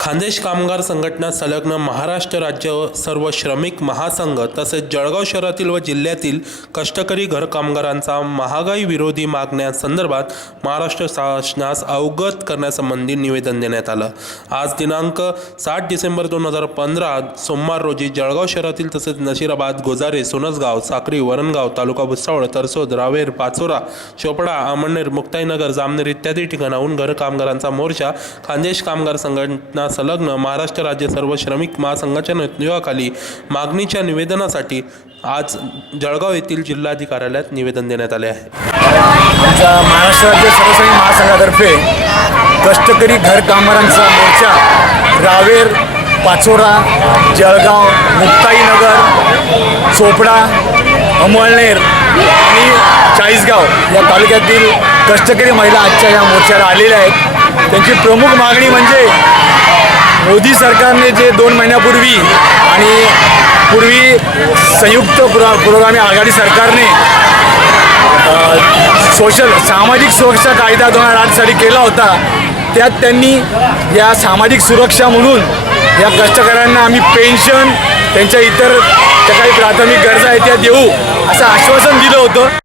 खानदेश कामगार संघटना संलग्न महाराष्ट्र राज्य सर्व श्रमिक महासंघ तसेच जळगाव शहरातील व जिल्ह्यातील कष्टकरी घर कामगारांचा महागाई विरोधी मागण्यासंदर्भात महाराष्ट्र शासनास अवगत करण्यासंबंधी निवेदन देण्यात आलं. आज दिनांक सात डिसेंबर दोन हजार पंधरा सोमवार रोजी जळगाव शहरातील तसेच नशिराबाद गोजारे सोनसगाव साक्री वरणगाव तालुका भुसावळ तरसोद रावेर पाचोरा चोपडा अमळनेर मुक्ताईनगर जामनेर इत्यादी ठिकाणाहून घर कामगारांचा मोर्चा खानदेश कामगार संघटना संलग्न महाराष्ट्र राज्य सर्व श्रमिक महासंघाच्या नेतृत्वाखाली मागणीच्या निवेदनासाठी आज जळगाव येथील जिल्हाधिकारी कार्यालयात निवेदन देण्यात आले आहे. आमच्या महाराष्ट्र राज्य सर्वश्रमिक महासंघातर्फे कष्टकरी घर कामगारांचा मोर्चा रावेर पाचोरा जळगाव मुक्ताईनगर चोपडा अमळनेर आणि चाळीसगाव या तालुक्यातील कष्टकरी महिला आजच्या या मोर्चाला आलेल्या आहेत. त्यांची प्रमुख मागणी म्हणजे मोदी सरकारने जे दोन महिन्यापूर्वी आणि पूर्वी संयुक्त पुरा पुरोगामी आघाडी सरकारने सोशल सामाजिक सुरक्षा कायदा दोन हजार आठसाठी केला होता त्यात त्यांनी या सामाजिक सुरक्षा म्हणून या कष्टकऱ्यांना आम्ही पेन्शन त्यांच्या इतर ज्या काही प्राथमिक गरजा आहेत त्या देऊ असं आश्वासन दिलं होतं.